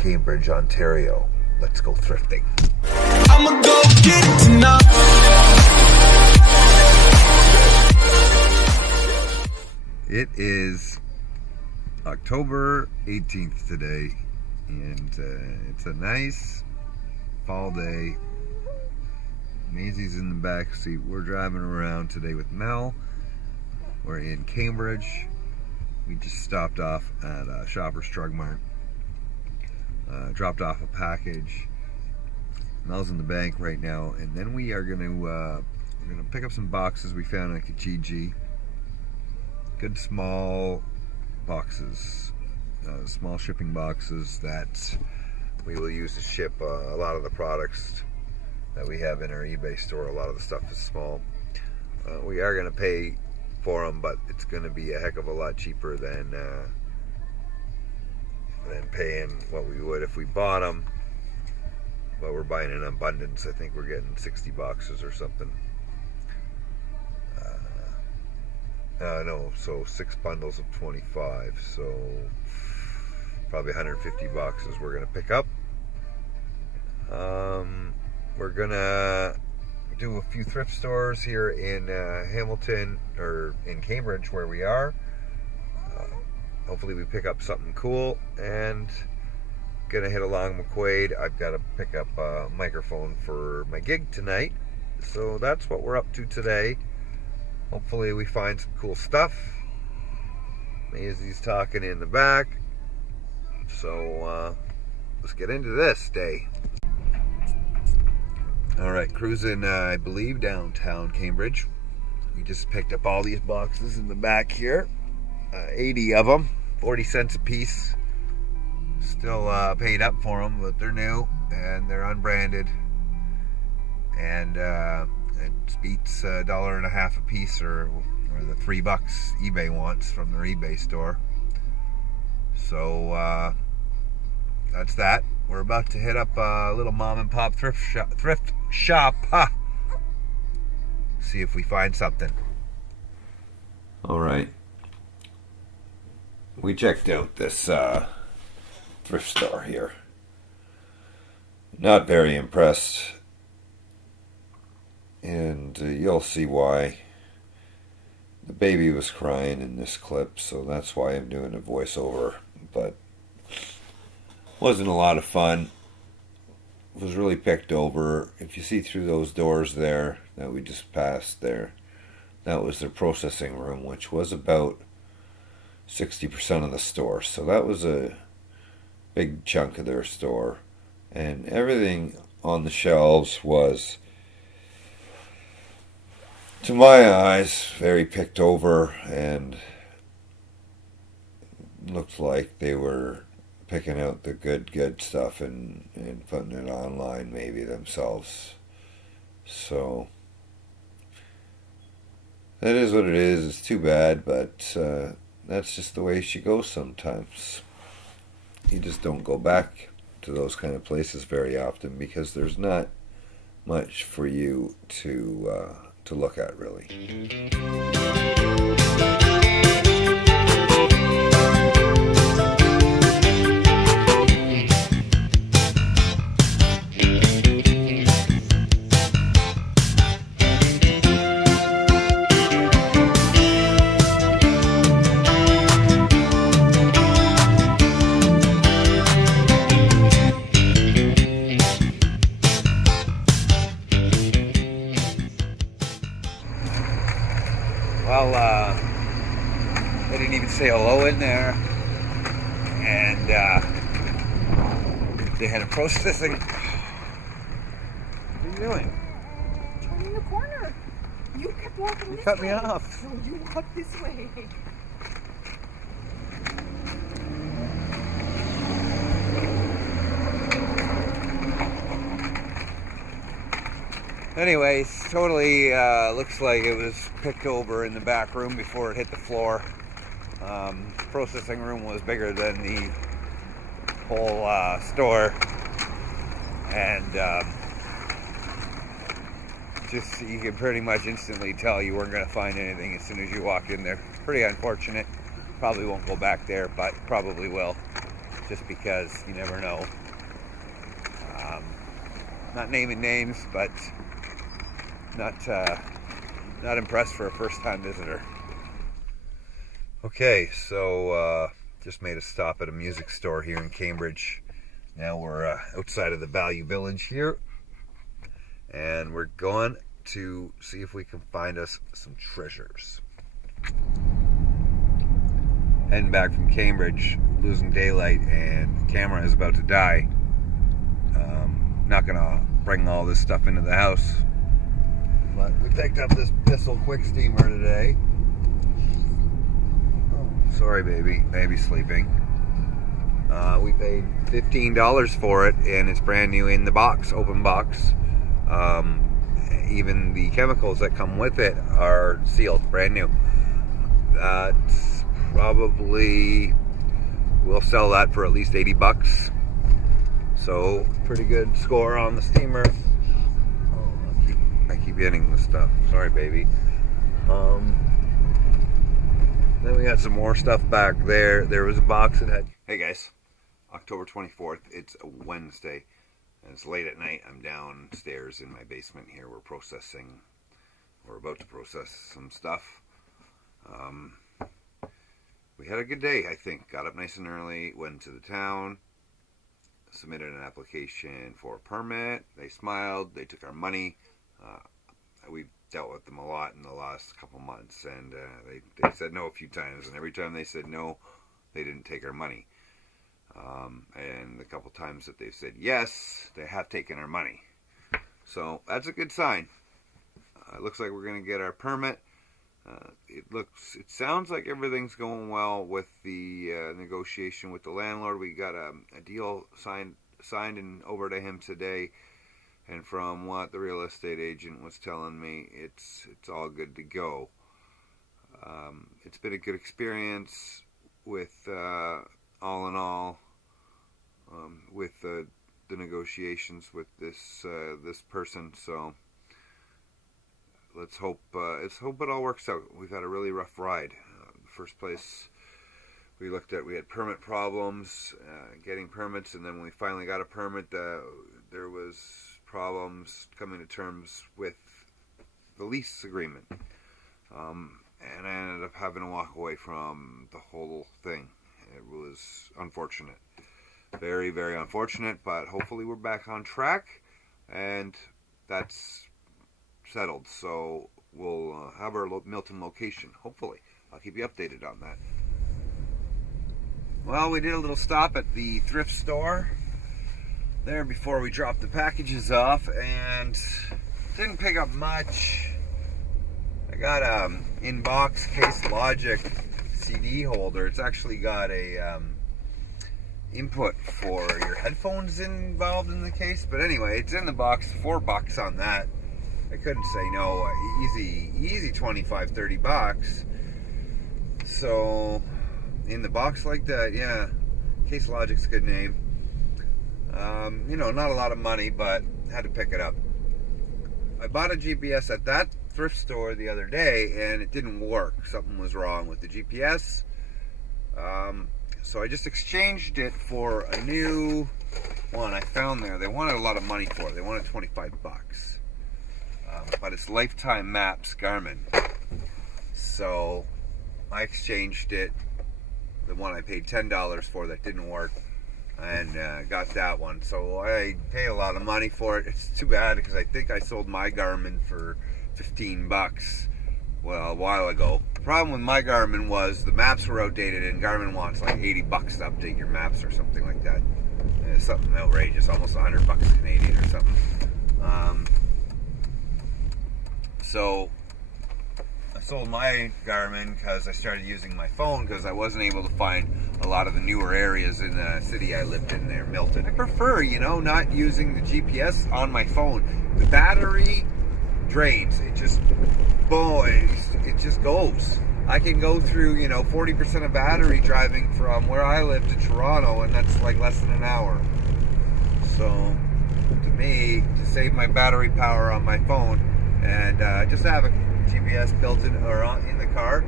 Cambridge, Ontario. Let's go thrifting. I'ma go get it tonight. It is October 18th today, and it's a nice fall day. Maisie's in the back seat. We're driving around today with Mel. We're in Cambridge. We just stopped off at Shoppers Drug Mart. Dropped off a package. Mel's in the bank right now, and then we are gonna pick up some boxes we found at Kijiji. Good small boxes, small shipping boxes that we will use to ship a lot of the products that we have in our eBay store. A lot of the stuff is small. We are gonna pay for them, but it's gonna be a heck of a lot cheaper than paying what we would if we bought them. But we're buying in abundance. I think we're getting 60 boxes or something. No, so 6 bundles of 25. So probably 150 boxes we're gonna pick up. We're gonna do a few thrift stores here in Hamilton, or in Cambridge where we are. Hopefully we pick up something cool, and gonna hit along McQuaid. I've got to pick up a microphone for my gig tonight, so that's what we're up to today. Hopefully we find some cool stuff. Maisie's talking in the back, so let's get into this day. Alright, cruising I believe downtown Cambridge. We just picked up all these boxes in the back here, 80 of them, 40 cents a piece. Still paid up for them, but they're new and they're unbranded, and it beats $1.50 a piece, or the $3 eBay wants from their eBay store. So that's that. We're about to hit up a little mom and pop thrift shop. See if we find something. All right, we checked out this thrift store here. Not very impressed, and you'll see why. The baby was crying in this clip, so that's why I'm doing a voiceover, but wasn't a lot of fun. It was really picked over. If you see through those doors there that we just passed there, that was their processing room, which was about 60% of the store. So that was a big chunk of their store, and everything on the shelves was, to my eyes, very picked over, and looked like they were picking out the good stuff and putting it online maybe themselves. So that is what it is. It's too bad, but that's just the way she goes sometimes. You just don't go back to those kind of places very often, because there's not much for you to look at, really. Well, they didn't even say hello in there, and they had a processing. What are you doing? Turning the corner. You kept walking this way. You cut me off. No, you walked this way. Anyways, totally looks like it was picked over in the back room before it hit the floor. Processing room was bigger than the whole store, and just you can pretty much instantly tell you weren't going to find anything as soon as you walk in there. Pretty unfortunate. Probably won't go back there, but probably will. just because you never know. Not naming names, but not impressed for a first-time visitor. Okay, so just made a stop at a music store here in Cambridge. Now we're outside of the Value Village here, and we're going to see if we can find us some treasures. Heading back from Cambridge, losing daylight, and the camera is about to die. Not gonna bring all this stuff into the house, but we picked up this Bissell quick steamer today. Oh, sorry, baby. Baby's sleeping. We paid $15 for it, and it's brand new in the box, open box. Even the chemicals that come with it are sealed, brand new. That's probably, we'll sell that for at least 80 bucks. So, pretty good score on the steamer. Oh, I keep hitting this stuff. Sorry, baby. Then we got some more stuff back there. There was a box that had... Hey guys, October 24th. It's a Wednesday. And it's late at night. I'm downstairs in my basement here. We're about to process some stuff. We had a good day, I think. Got up nice and early, went to the town, submitted an application for a permit. They smiled. They took our money. We've dealt with them a lot in the last couple months, and they said no a few times, and every time they said no, they didn't take our money. And the couple times that they've said yes, they have taken our money. So that's a good sign. It looks like we're going to get our permit. It sounds like everything's going well with the negotiation with the landlord. We got a deal signed and over to him today, and from what the real estate agent was telling me, it's all good to go. It's been a good experience with all in all, with the negotiations with this person. So let's hope it all works out. We've had a really rough ride. The first place we looked at, we had permit problems, getting permits, and then when we finally got a permit, there was problems coming to terms with the lease agreement. And I ended up having to walk away from the whole thing. It was unfortunate. Very, very unfortunate, but hopefully we're back on track, and that's settled. So we'll have our Milton location, hopefully. I'll keep you updated on that. Well, we did a little stop at the thrift store there before we dropped the packages off, and didn't pick up much. I got a in-box Case Logic CD holder. It's actually got a input for your headphones involved in the case, but anyway, it's in the box. $4 on that. I couldn't say no. Easy 25, 30 bucks. So in the box like that, yeah, Case Logic's a good name. Not a lot of money, but had to pick it up. I bought a GPS at that thrift store the other day, and it didn't work. Something was wrong with the GPS. So I just exchanged it for a new one I found there. They wanted a lot of money for it. They wanted 25 bucks. But it's Lifetime Maps Garmin. So I exchanged it, the one I paid $10 for that didn't work, and got that one. So I pay a lot of money for it. It's too bad because I think I sold my Garmin for 15 bucks a while ago. The problem with my Garmin was the maps were outdated, and Garmin wants like 80 bucks to update your maps or something like that. And it's something outrageous, almost 100 bucks Canadian or something. So I sold my Garmin because I started using my phone because I wasn't able to find a lot of the newer areas in the city I lived in there, Milton. I prefer, not using the GPS on my phone. The battery drains. It just, it just goes. I can go through, 40% of battery driving from where I live to Toronto, and that's like less than an hour. So to me, to save my battery power on my phone and just have a GPS built in or in the car,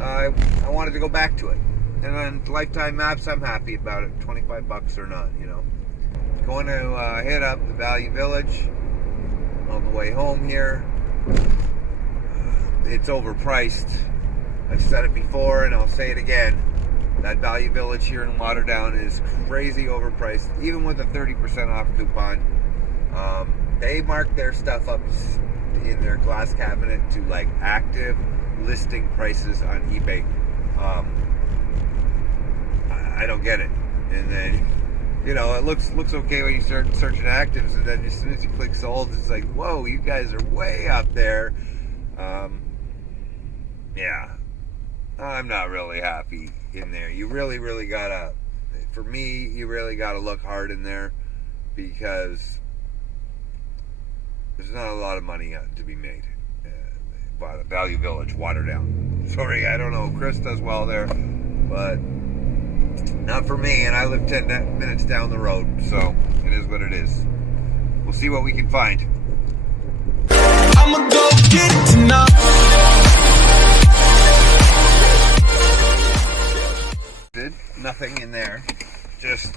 I wanted to go back to it. And then lifetime maps, I'm happy about it. 25 bucks or not, you know. Going to hit up the Value Village on the way home here. It's overpriced. I've said it before and I'll say it again. That Value Village here in Waterdown is crazy overpriced, even with a 30% off coupon. They mark their stuff up in their glass cabinet to like active listing prices on eBay. I don't get it. And then, you know, it looks okay when you start searching actives, and then as soon as you click sold, it's like, whoa, you guys are way up there. Yeah, I'm not really happy in there. You really gotta, for me, you really gotta look hard in there, because there's not a lot of money to be made. Value Village, Waterdown. Sorry, I don't know. Chris does well there, but not for me, and I live 10 minutes down the road, so it is what it is. We'll see what we can find. I'ma go get it tonight. Nothing in there. Just